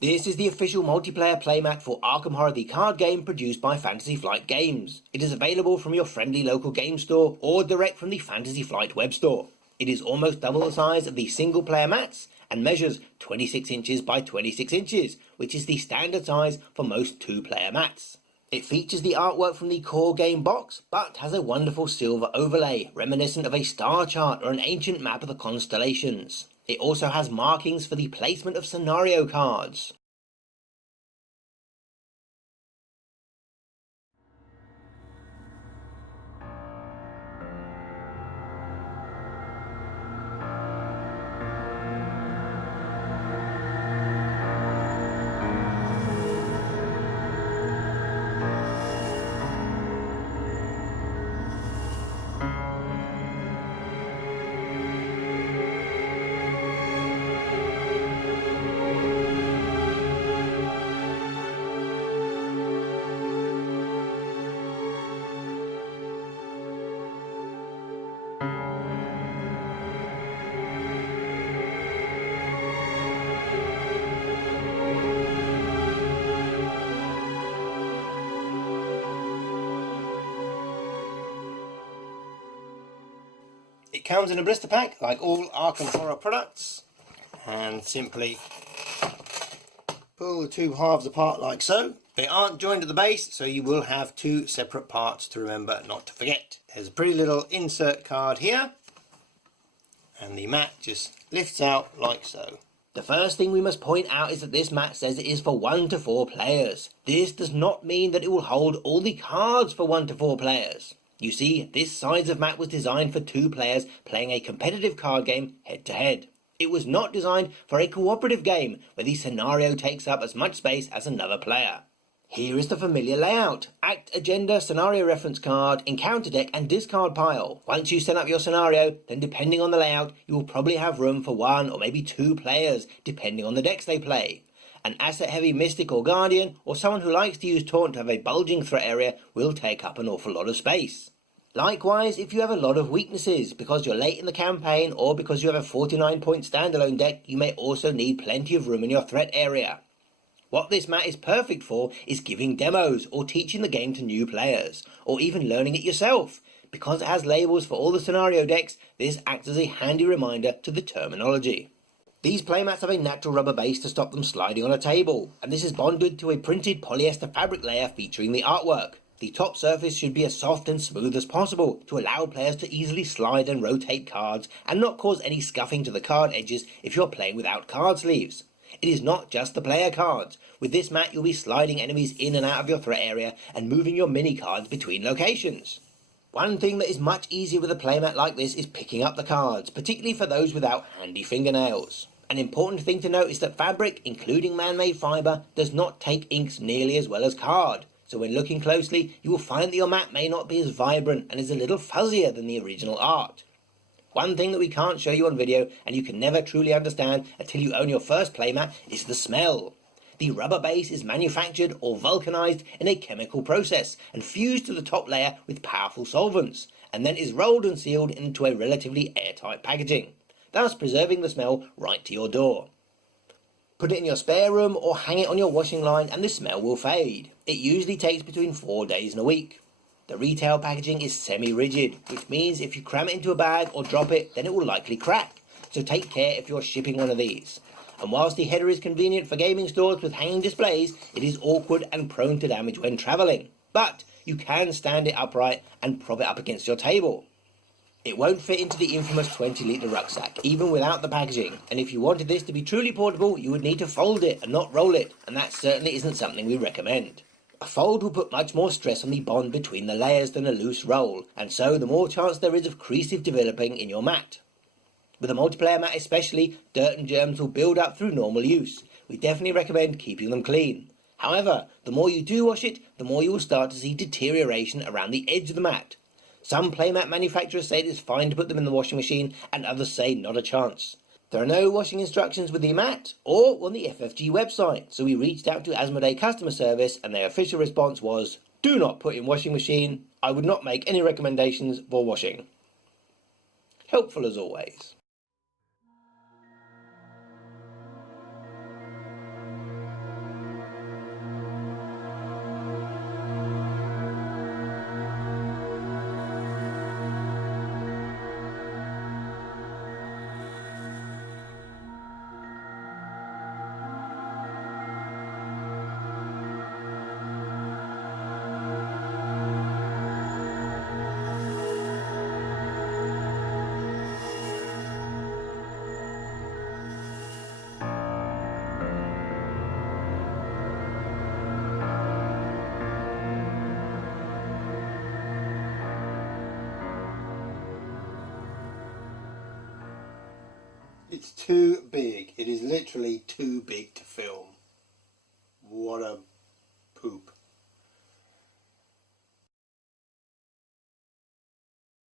This is the official multiplayer playmat for Arkham Horror, the card game produced by Fantasy Flight Games. It is available from your friendly local game store or direct from the Fantasy Flight web store. It is almost double the size of the single player mats and measures 26 inches by 26 inches, which is the standard size for most two-player mats. It features the artwork from the core game box, but has a wonderful silver overlay, reminiscent of a star chart or an ancient map of the constellations. It also has markings for the placement of scenario cards. It comes in a blister pack like all Arkham Horror products, and simply pull the two halves apart like so. They aren't joined at the base, so you will have two separate parts to remember not to forget. There's a pretty little insert card here, and the mat just lifts out like so. The first thing we must point out is that this mat says it is for 1 to 4 players. This does not mean that it will hold all the cards for 1 to 4 players. You see, this size of mat was designed for 2 players playing a competitive card game head to head. It was not designed for a cooperative game where the scenario takes up as much space as another player. Here is the familiar layout: act, agenda, scenario reference card, encounter deck and discard pile. Once you set up your scenario, then depending on the layout, you will probably have room for 1 or maybe 2 players depending on the decks they play. An asset heavy mystic or guardian, or someone who likes to use taunt to have a bulging threat area, will take up an awful lot of space. Likewise, if you have a lot of weaknesses because you're late in the campaign or because you have a 49-point standalone deck, you may also need plenty of room in your threat area. What this mat is perfect for is giving demos or teaching the game to new players, or even learning it yourself. Because it has labels for all the scenario decks, this acts as a handy reminder to the terminology. These playmats have a natural rubber base to stop them sliding on a table, and this is bonded to a printed polyester fabric layer featuring the artwork. The top surface should be as soft and smooth as possible to allow players to easily slide and rotate cards and not cause any scuffing to the card edges if you're playing without card sleeves. It is not just the player cards. With this mat you'll be sliding enemies in and out of your threat area and moving your mini cards between locations. One thing that is much easier with a playmat like this is picking up the cards, particularly for those without handy fingernails. An important thing to note is that fabric, including man-made fibre, does not take inks nearly as well as card. So when looking closely, you will find that your mat may not be as vibrant and is a little fuzzier than the original art. One thing that we can't show you on video, and you can never truly understand until you own your first playmat, is the smell. The rubber base is manufactured or vulcanized in a chemical process and fused to the top layer with powerful solvents, and then is rolled and sealed into a relatively airtight packaging, thus preserving the smell right to your door. Put it in your spare room or hang it on your washing line and the smell will fade. It usually takes between 4 days and a week. The retail packaging is semi-rigid, which means if you cram it into a bag or drop it, then it will likely crack. So take care if you're shipping one of these. And whilst the header is convenient for gaming stores with hanging displays, it is awkward and prone to damage when travelling. But you can stand it upright and prop it up against your table. It won't fit into the infamous 20-litre rucksack, even without the packaging, and if you wanted this to be truly portable, you would need to fold it and not roll it, and that certainly isn't something we recommend. A fold will put much more stress on the bond between the layers than a loose roll, and so the more chance there is of crease developing in your mat. With a multiplayer mat especially, dirt and germs will build up through normal use. We definitely recommend keeping them clean. However, the more you do wash it, the more you will start to see deterioration around the edge of the mat. Some playmat manufacturers say it is fine to put them in the washing machine, and others say not a chance. There are no washing instructions with the mat or on the FFG website, so we reached out to Asmodee customer service and their official response was, "Do not put in washing machine. I would not make any recommendations for washing." Helpful as always. It's too big. It is literally too big to film. What a poop.